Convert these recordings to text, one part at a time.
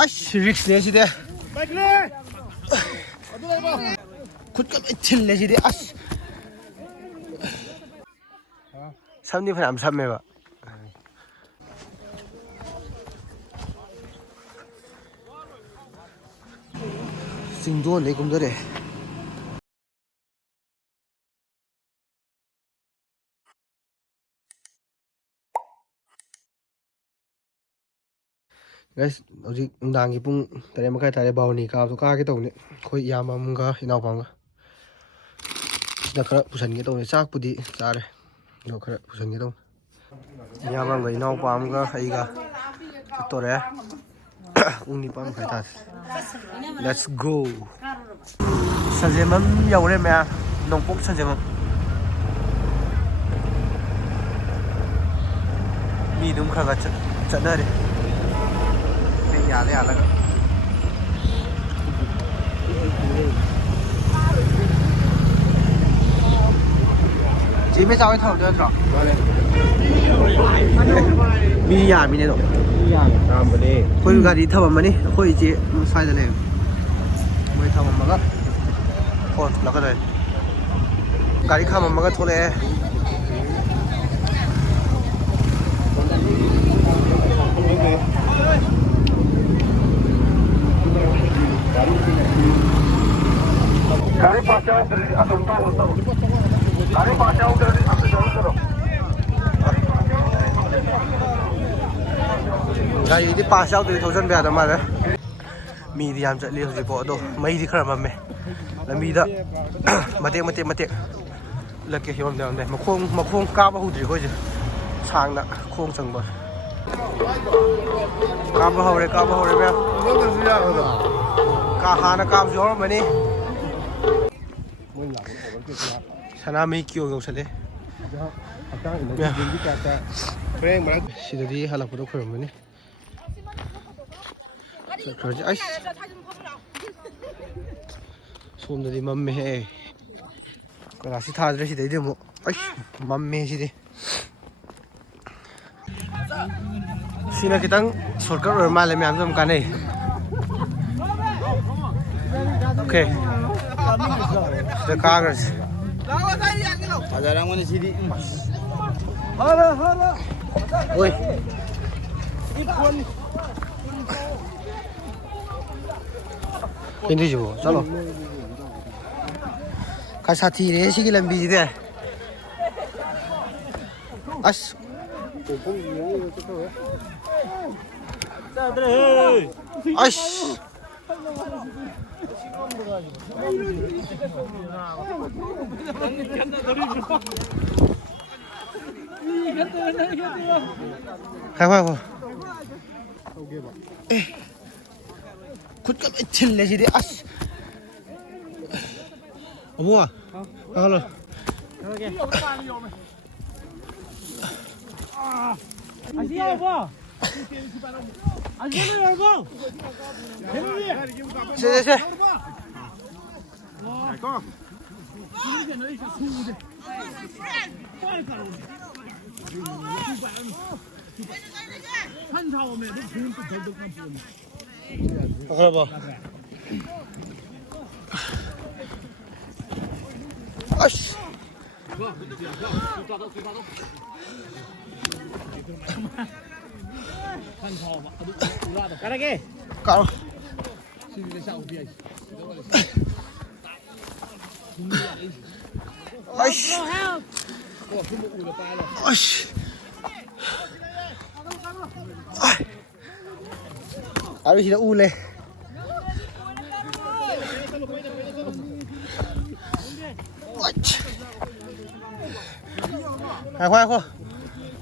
ꯑꯁ ꯔꯤꯛꯁꯅꯦ ꯁꯤꯗꯤ ꯈꯨꯠꯀ ꯂꯣꯏ ꯊꯤꯜꯂꯦ ꯁꯤꯗꯤ ꯑꯁ ꯁꯝꯗꯤ ꯐꯅꯌꯥꯝ ꯁꯝꯃꯦꯕ ꯆꯤꯡꯗꯣꯟꯗꯩ ꯀꯨꯝꯊꯔꯛꯑꯦ ꯒꯥꯏꯁ ꯍꯧꯖꯤꯛ ꯅꯨꯡꯗꯥꯡꯒꯤ ꯄꯨꯡ 8:30 ꯇꯥꯔꯦ ꯕꯥꯔꯨꯅꯤ ꯀꯥꯕꯗꯣ ꯀꯥꯒꯦ ꯇꯧꯕꯅꯤ ꯑꯩꯈꯣꯏ ꯏꯌꯥꯝꯕ ꯑꯃꯒ ꯏꯅꯥꯎꯄꯥ ꯑꯃꯒ ꯁꯤꯗ ꯈꯔ ꯄꯨꯁꯟꯒꯦ ꯇꯧꯕꯅꯤ ꯆꯥꯛꯄꯨꯗꯤ ꯆꯥꯔꯦ ꯑꯗꯣ ꯈꯔ ꯄꯨꯁꯟꯒꯦ ꯇꯧꯕꯅꯤ ꯏꯌꯥꯝꯕ ꯑꯃꯒ ꯏꯅꯥꯎꯄꯥ ꯑꯃꯒ ꯑꯩꯒ ꯆꯠꯇꯣꯔꯦ ꯄꯨꯡ 9:30 ꯇꯥꯔꯦ ꯂꯦꯠꯁ ꯒꯣ ꯁꯟꯖꯦꯟꯕꯝ ꯌꯧꯔꯦ ꯃꯌꯥꯝ ꯅꯣꯡꯄꯣꯛ ꯁꯟꯖꯦꯟꯕꯝ ꯃꯤ ꯑꯗꯨꯝ ꯈꯔ ꯆꯠꯅꯔꯤ ꯌꯥꯜꯂꯒ ꯆꯦꯃꯦ ꯆꯥꯎꯋꯦ ꯊꯝꯗꯣꯏ ꯅꯠꯇ꯭ꯔꯣ ꯃꯤ ꯌꯥꯝꯃꯤꯅꯦ ꯑꯗꯣ ꯌꯥꯝꯕꯅꯦ ꯑꯩꯈꯣꯏ ꯒꯥꯔꯤ ꯊꯝꯃꯝꯃꯅꯤ ꯑꯩꯈꯣꯏ ꯏꯆꯦ ꯁ꯭ꯋꯥꯏꯗ ꯂꯩ ꯃꯣꯏ ꯊꯝꯃꯝꯃꯒ ꯐꯣꯟ ꯊꯣꯛꯂꯛꯀꯗꯣꯏ ꯒꯥꯔꯤ ꯈꯥꯝꯃꯝꯃꯒ ꯊꯣꯛꯂꯛꯑꯦ Gari pass out dari atom tahu. Gari pass out dari atom tahu. ꯒꯥꯔꯤꯗꯤ ꯄꯥꯁ ꯌꯥꯎꯗ꯭ꯔꯗꯤ ꯊꯧꯖꯟꯕ ꯌꯥꯗꯕ ꯃꯥꯜꯂꯦ ꯃꯤꯗꯤ ꯌꯥꯝ ꯆꯠꯂꯤ ꯍꯧꯖꯤꯛꯐꯥꯎ ꯑꯗꯣ ꯃꯩꯗꯤ ꯈꯔ ꯃꯝꯃꯦ ꯂꯝꯕꯤꯗ ꯃꯇꯦꯛ ꯎꯠꯂꯛꯀꯦ ꯌꯧꯔꯝꯗꯥꯏ ꯃꯈꯣꯡ ꯀꯥꯕ ꯍꯧꯗ꯭ꯔꯤ ꯑꯩꯈꯣꯏꯁꯦ ꯁꯥꯡꯅ ꯈꯣꯡ ꯆꯪꯕ ꯀꯥꯕ ꯍꯧꯔꯦ ꯃꯌꯥꯝ ꯍꯥꯟꯅ ꯀꯥꯕꯁꯨ ꯌꯥꯎꯔꯝꯃꯅꯤ ꯁꯅꯥꯃꯍꯤ ꯀꯤꯌꯣ ꯌꯧꯁꯜꯂꯦ ꯁꯤꯗꯗꯤ ꯍꯜꯂꯛꯄꯗ ꯈꯣꯏꯔꯝꯃꯅꯤ ꯑꯩꯁ ꯁꯣꯝꯗꯗꯤ ꯃꯝꯃꯦꯍꯦ ꯀꯣꯏꯂꯥꯁꯁꯤ ꯊꯥꯗ꯭ꯔꯦ ꯁꯤꯗꯩꯗꯤ ꯑꯃꯨꯛ ꯑꯩꯁ ꯃꯝꯃꯦ ꯁꯤꯗꯤ ꯁꯤꯅ ꯈꯤꯇꯪ ꯁꯣꯔꯠꯀꯠ ꯑꯣꯏꯔ ꯃꯥꯜꯂꯦ ꯃꯌꯥꯝꯁꯨ ꯑꯗꯨꯝ ꯀꯥꯟꯅꯩ ꯑꯣꯀꯦ ꯁꯤꯗ ꯀꯥꯈ꯭ꯔꯁꯤ ꯐꯖꯔꯝꯒꯅꯤ ꯁꯤꯗꯤ ꯍꯣꯏ ꯀꯩꯅꯣꯁꯤꯕꯣ ꯆꯠꯂꯣ ꯈꯔ ꯁꯥꯊꯤꯔꯦ ꯁꯤꯒꯤ ꯂꯝꯕꯤꯁꯤꯗꯤ ꯑꯁ ꯑꯁ ꯍꯥꯏꯈꯣ ꯈꯨꯠꯀ ꯂꯣꯏ ꯊꯤꯜꯂꯦ ꯁꯤꯗꯤ ꯑꯁ ꯑꯕꯨꯡꯉꯣ ꯍꯜꯂꯣ 아시아 여보! 아시아 여보! 세 봐. 아씨. 가라게! 까로. 아이씨. 아이씨. 아저씨가 우울해. 아이고.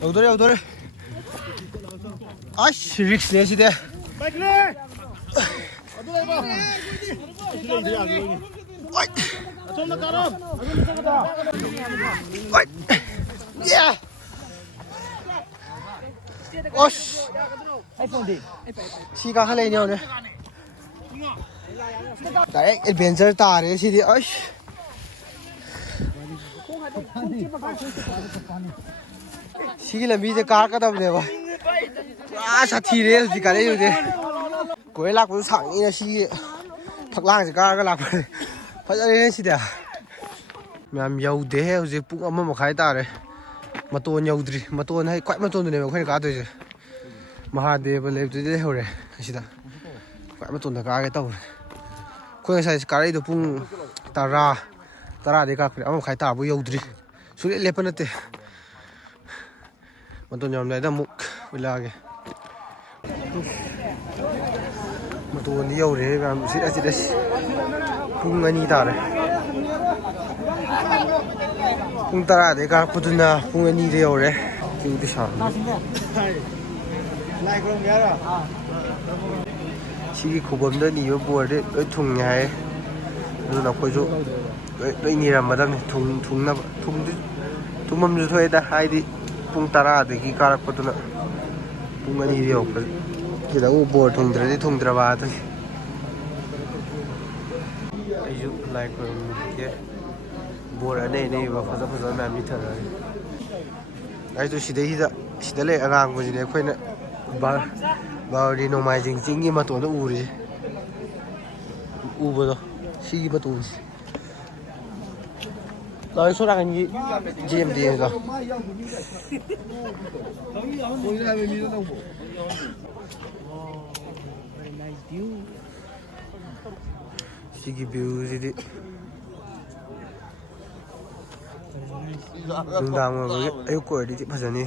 여우돌이. 아이씨, 릭스네, 시대. 빨리! 좀더 깔아! 야! 어씨! 시가 할래냐 오늘? 다이렉 애드벤처 따래 시디 어씨. 시기 람비 이제 कार का दब देवा आ साथी रे उसी करे उसे ꯀꯣꯏ ꯂꯥꯛꯄꯗꯨ ꯁꯥꯡꯉꯤꯅ ꯁꯤ ꯐꯛꯂꯥꯡꯁꯦ ꯀꯥꯔꯒ ꯂꯥꯛꯄꯅꯦ ꯐꯖꯔꯦꯅꯦ ꯁꯤꯗ ꯃꯌꯥꯝ ꯌꯧꯗꯦꯍꯦ ꯍꯧꯖꯤꯛ ꯄꯨꯡ 1:30 ꯇꯥꯔꯦ ꯃꯇꯣꯟ ꯌꯧꯗ꯭ꯔꯤ ꯃꯇꯣꯟ ꯍꯥꯏ ꯈ꯭ꯋꯥꯏ ꯃꯇꯣꯟꯗꯨꯅꯦꯕ ꯑꯩꯈꯣꯏꯅ ꯀꯥꯗꯣꯏꯁꯦ ꯃꯍꯥꯗꯦꯕ ꯂꯩꯕꯗꯨꯗꯤ ꯂꯩꯍꯧꯔꯦ ꯑꯁꯤꯗ ꯈ꯭ꯋꯥꯏ ꯃꯇꯣꯟꯗ ꯀꯥꯒꯦ ꯇꯧꯕꯅꯦ ꯑꯩꯈꯣꯏ ꯉꯁꯥꯏ ꯀꯥꯔꯛꯏꯗꯣ ꯄꯨꯡ 10:00ꯗꯒꯤ ꯀꯥꯔꯛꯄꯅꯦ 1:30 ꯇꯥꯕꯨ ꯌꯧꯗ꯭ꯔꯤ ꯁꯨꯡꯂꯦꯞ ꯂꯦꯞꯄ ꯅꯠꯇꯦ ꯃꯇꯣꯟ ꯌꯧꯔꯝꯗꯥꯏꯗ ꯑꯃꯨꯛ ꯎꯠꯂꯛꯑꯒꯦ ꯃꯇꯣꯟꯗꯤ ꯌꯧꯔꯦ ꯃꯌꯥꯝ ꯑꯁꯤꯗ ꯄꯨꯡ 2 ꯇꯥꯔꯦ ꯄꯨꯡ 10:00ꯗꯒꯤ ꯀꯥꯔꯛꯄꯗꯨꯅ ꯄꯨꯡ 2ꯗ ꯌꯧꯔꯦ ꯀ꯭ꯌꯨꯗꯤ ꯁꯥꯡꯉꯦ ꯁꯤꯒꯤ ꯈꯨꯕꯝꯗ ꯅꯤꯕ ꯕꯣꯔꯗꯤ ꯂꯣꯏ ꯊꯨꯡꯉꯦ ꯍꯥꯏꯌꯦ ꯑꯗꯨꯅ ꯑꯩꯈꯣꯏꯁꯨ ꯂꯣꯏ ꯅꯤꯔꯝꯃꯗꯕꯅꯤ ꯊꯨꯡꯅꯕ ꯊꯨꯡꯐꯝꯁꯨ ꯊꯣꯛꯑꯦꯗ ꯍꯥꯏꯗꯤ ꯄꯨꯡ 10:00ꯗꯒꯤ ꯀꯥꯔꯛꯄꯗꯨꯅ ꯄꯨꯡ 2ꯗ ꯌꯧꯔꯛꯄ ꯁꯤꯗ ꯕꯣꯔ ꯊꯨꯡꯗ꯭ꯔꯗꯤ ꯊꯨꯡꯗ꯭ꯔꯕ ꯑꯗꯨꯅꯤ ꯑꯩꯁꯨ ꯂꯥꯏ ꯈꯣꯏꯔꯝꯒꯦ ꯕꯣꯔ ꯑꯅꯩꯕ ꯐꯖꯕ ꯃꯌꯥꯝ ꯏꯊꯔꯛꯑꯒꯦ ꯑꯩꯁꯨ ꯁꯤꯗ ꯂꯩ ꯑꯉꯥꯡꯕꯁꯤꯅꯦ ꯑꯩꯈꯣꯏꯅ ꯕꯥꯔꯨꯅꯤ ꯅꯣꯡꯃꯥꯏꯖꯤꯡ ꯆꯤꯡꯒꯤ ꯃꯇꯣꯟꯗ ꯎꯔꯤꯁꯦ ꯎꯕꯗꯣ ꯁꯤꯒꯤ ꯃꯇꯣꯟꯁꯦ ꯂꯥꯛꯑꯦ ꯁꯣꯝ ꯅꯥꯀꯟꯒꯤ JMDꯗꯣ ꯁꯤꯒꯤ ꯚ꯭ꯌꯨꯁꯤꯗꯤ ꯅꯨꯡꯗꯥꯡ ꯑꯣꯏꯕꯒꯤ ꯑꯌꯨꯛ ꯑꯣꯏꯔꯗꯤ ꯐꯖꯅꯤ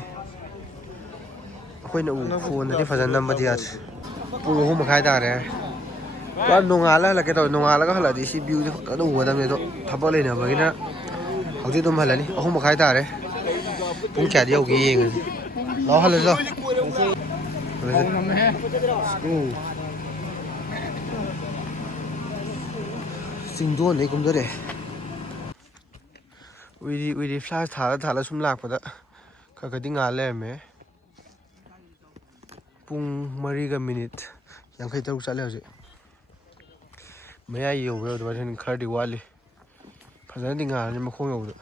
ꯑꯩꯈꯣꯏꯅ ꯐꯣꯟꯗꯗꯤ ꯐꯖꯅ ꯅꯝꯕꯗꯤ ꯌꯥꯗ꯭ꯔꯦ ꯄꯨꯡ 3:30 ꯇꯥꯔꯦ ꯄꯨꯔꯥ ꯅꯣꯡꯉꯥꯜꯂ ꯍꯜꯂꯛꯀꯦ ꯇꯧꯋꯦ ꯅꯣꯡꯉꯥꯜꯂꯒ ꯍꯜꯂꯛꯑꯗꯤ ꯁꯤ ꯚ꯭ꯌꯨꯁꯦ ꯐꯖꯅ ꯎꯒꯗꯕꯅꯤ ꯑꯗꯣ ꯊꯕꯛ ꯂꯩꯅꯕꯒꯤꯅ ꯍꯧꯖꯤꯛ ꯑꯗꯨꯝ ꯍꯜꯂꯅꯤ 3:30 ꯇꯥꯔꯦ ꯄꯨꯡ ꯀꯌꯥꯗ ꯌꯧꯒꯦ ꯌꯦꯡꯉꯁꯤ ꯂꯥꯛꯑꯣ ꯍꯜꯂꯁꯤ ꯂꯥꯛꯑꯣ ꯆꯤꯡꯗꯣꯟꯗꯩ ꯀꯨꯝꯊꯔꯛꯑꯦ ꯎꯏꯔꯤ ꯐ꯭ꯂꯥꯁ ꯊꯥꯜꯂ ꯁꯨꯝ ꯂꯥꯛꯄꯗ ꯈꯔꯗꯤ ꯉꯥꯜ ꯂꯩꯔꯝꯃꯦ ꯄꯨꯡ 4:53 ꯆꯠꯂꯦ ꯍꯧꯖꯤꯛ ꯃꯌꯥꯏ ꯌꯧꯕ ꯑꯗꯨꯃꯥꯏꯅ ꯈꯔꯗꯤ ꯋꯥꯠꯂꯤ ꯐꯖꯅꯗꯤ ꯉꯥꯜꯂꯅꯤ ꯃꯈꯣꯡ ꯌꯧꯕꯗ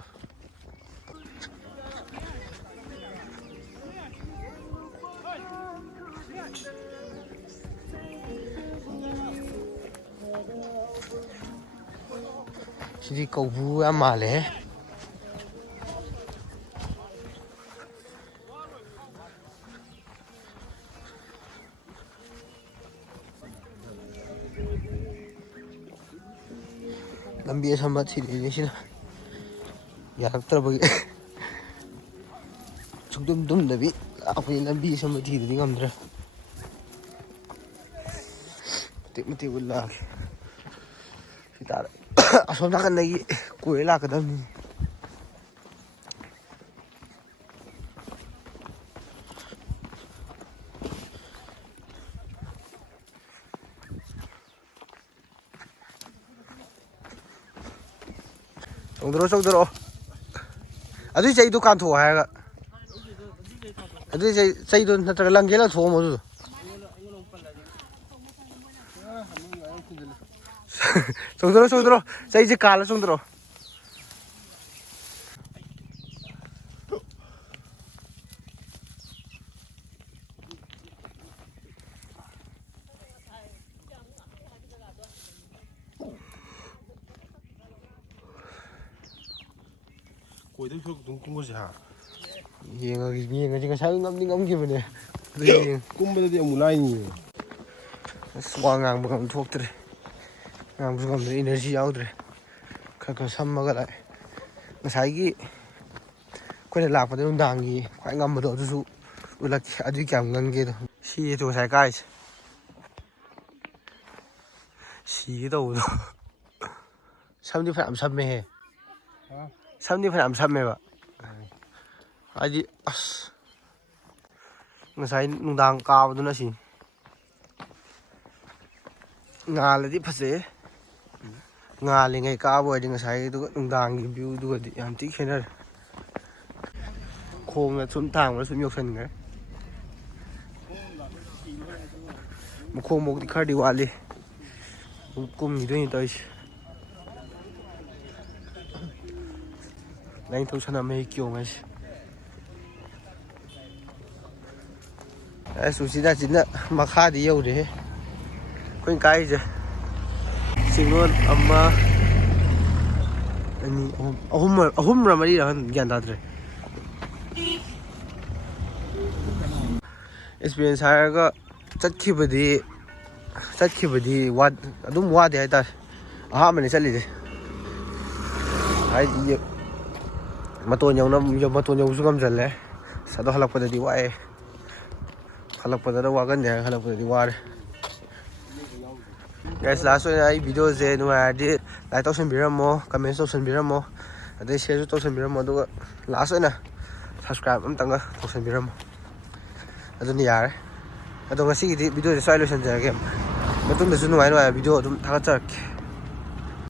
ꯁꯤꯗꯤ ꯀꯧꯕ꯭ꯔꯨ ꯌꯥꯝ ꯃꯥꯜꯂꯦ ꯂꯝꯕꯤ ꯑꯁꯝꯕ ꯊꯤꯔꯛꯏꯅꯦ ꯁꯤꯅ ꯌꯥꯔꯛꯇ꯭ꯔꯕꯒꯤ ꯁꯨꯡꯇꯨꯝꯗꯕꯤ ꯂꯥꯛꯄꯅꯤ ꯂꯝꯕꯤ ꯑꯁꯝꯕ ꯊꯤꯗꯗꯤ ꯉꯝꯗ꯭ꯔꯦ ꯃꯇꯦꯛ ꯎꯠꯂꯛꯑꯒꯦ ꯁꯤ ꯇꯥꯔꯦ ꯑꯁꯣꯝ ꯅꯥꯀꯟꯗꯒꯤ ꯀꯣꯏꯔ ꯂꯥꯛꯀꯗꯕꯅꯤ ꯆꯣꯡꯊꯔꯛꯑꯣ ꯑꯗꯨꯏ ꯆꯩꯗꯣ ꯀꯥꯟꯊꯣꯛꯑꯣ ꯍꯥꯏꯔꯒ ꯑꯗꯨꯏ ꯆꯩꯗꯣ ꯅꯠꯇ꯭ꯔꯒ ꯂꯪꯒꯦ ꯂꯪꯊꯣꯛꯑꯝꯃꯣ ꯑꯗꯨꯗꯣ ꯆꯣꯡꯊꯔꯛꯑꯣ ꯆꯩꯁꯦ ꯀꯥꯜꯂ ꯆꯣꯡꯊꯔꯛꯑꯣ ꯀꯣꯏꯗꯧ ꯁꯔꯨꯛ ꯑꯗꯨꯝ ꯀꯨꯝꯕꯁꯦ ꯍꯥ ꯌꯦꯡꯉꯁꯤ ꯉꯁꯥꯏ ꯉꯝꯈꯤꯕꯅꯦ ꯀꯨꯝꯕꯗꯗꯤ ꯑꯃꯨꯛ ꯂꯥꯏꯅꯤꯌꯦ ꯑꯁ ꯋꯥ ꯉꯥꯡꯕ ꯊꯣꯛꯇ꯭ꯔꯦ ꯉꯥꯡꯕꯁꯨ ꯉꯝꯗ꯭ꯔꯦ ꯏꯅꯔꯖꯤ ꯌꯥꯎꯗ꯭ꯔꯦ ꯈꯔ ꯁꯝꯃꯒ ꯂꯥꯛꯑꯦ ꯉꯁꯥꯏꯒꯤ ꯑꯩꯈꯣꯏꯅ ꯂꯥꯛꯄꯗ ꯅꯨꯡꯗꯥꯡꯒꯤ ꯈ꯭ꯋꯥꯏ ꯉꯝꯕꯗꯣ ꯑꯗꯨꯁꯨ ꯎꯠꯂꯛꯀꯦ ꯑꯗꯨꯒꯤ ꯀꯌꯥꯝ ꯉꯟꯒꯦꯗꯣ ꯁꯤꯗꯣ ꯉꯁꯥꯏ ꯀꯥꯏꯁꯦ ꯁꯤꯒꯦ ꯇꯧꯕꯗꯣ ꯁꯝꯗꯤ ꯐꯅꯌꯥꯝ ꯁꯝꯃꯦꯍꯦ ꯁꯝꯗꯤ ꯐꯅꯌꯥꯝ ꯁꯝꯃꯦꯕ ꯍꯥꯏꯗꯤ ꯑꯁ ꯉꯁꯥꯏ ꯅꯨꯡꯗꯥꯡ ꯀꯥꯕꯗꯨꯅ ꯁꯤ ꯉꯥꯜꯂꯗꯤ ꯐꯖꯩ ꯉꯥꯜꯂꯤꯉꯩ ꯀꯥꯕ ꯑꯣꯏꯔꯗꯤ ꯉꯁꯥꯏꯗꯨꯒ ꯅꯨꯡꯗꯥꯡꯒꯤ ꯚ꯭ꯌꯨꯗꯨꯒꯗꯤ ꯌꯥꯝ ꯊꯤ ꯈꯦꯠꯅꯔꯦ ꯈꯣꯡꯅ ꯁꯨꯝ ꯊꯥꯡꯕꯗ ꯁꯨꯝ ꯌꯧꯁꯟꯈ꯭ꯔꯦ ꯃꯈꯣꯡꯃꯨꯛꯇꯤ ꯈꯔꯗꯤ ꯋꯥꯠꯂꯤ ꯀꯨꯝꯈꯤꯗꯣꯏꯅꯤ ꯇꯧꯔꯤꯁꯦ ꯂꯥꯏꯅꯤꯡꯊꯧ ꯁꯅꯥꯃꯍꯤ ꯀꯤꯌꯣꯡ ꯍꯥꯏꯁꯦ ꯑꯁ ꯎꯆꯤꯟ ꯅꯥꯆꯤꯟꯅ ꯃꯈꯥꯗꯤ ꯌꯧꯔꯦꯍꯦ ꯑꯩꯈꯣꯏꯅ ꯀꯥꯏꯁꯦ ꯆꯤꯡꯂꯣꯟ ꯑꯃ ꯑꯅꯤ ꯑꯍꯨꯝꯔ ꯃꯔꯤꯔ ꯒ꯭ꯌꯥꯟ ꯇꯥꯗ꯭ꯔꯦ ꯑꯦꯛꯁꯄꯤꯔꯤꯌꯦꯟꯁ ꯍꯥꯏꯔꯒ ꯆꯠꯈꯤꯕꯗꯤ ꯑꯗꯨꯝ ꯋꯥꯗꯦ ꯍꯥꯏꯇꯥꯔꯦ ꯑꯍꯥꯟꯕꯅꯤ ꯆꯠꯂꯤꯁꯦ ꯍꯥꯏꯗꯤ ꯃꯇꯣꯟ ꯌꯧꯕꯁꯨ ꯉꯝꯁꯤꯜꯂꯦ ꯑꯗꯣ ꯍꯜꯂꯛꯄꯗꯗꯤ ꯋꯥꯏꯑꯦ ꯍꯜꯂꯛꯄꯗ ꯋꯥꯒꯟꯗꯦ ꯍꯥꯏꯔꯒ ꯍꯜꯂꯛꯄꯗꯗꯤ ꯋꯥꯔꯦ ꯒꯥꯏꯁ ꯂꯥꯁ ꯑꯣꯏꯅ ꯑꯩ ꯚꯤꯗꯤꯑꯣꯁꯦ ꯅꯨꯡꯉꯥꯏꯔꯗꯤ ꯂꯥꯏꯛ ꯇꯧꯁꯟꯕꯤꯔꯝꯃꯣ ꯀꯃꯦꯟꯁ ꯇꯧꯁꯟꯕꯤꯔꯝꯃꯣ ꯑꯗꯩ ꯁꯤꯌꯔꯁꯨ ꯇꯧꯁꯟꯕꯤꯔꯝꯃꯣ ꯑꯗꯨꯒ ꯂꯥꯁ ꯑꯣꯏꯅ ꯁꯕꯁꯀ꯭ꯔꯥꯏꯕ ꯑꯃꯇꯪꯒ ꯇꯧꯁꯟꯕꯤꯔꯝꯃꯣ ꯑꯗꯨꯅ ꯌꯥꯔꯦ ꯑꯗꯣ ꯉꯁꯤꯒꯤꯗꯤ ꯚꯤꯗꯤꯑꯣꯁꯦ ꯁ꯭ꯋꯥꯏ ꯂꯣꯏꯁꯤꯟꯖꯔꯒꯦ ꯃꯇꯨꯡꯗꯁꯨ ꯅꯨꯡꯉꯥꯏ ꯚꯤꯗꯤꯑꯣ ꯑꯗꯨꯝ ꯊꯥꯒꯠꯆꯔꯛꯀꯦ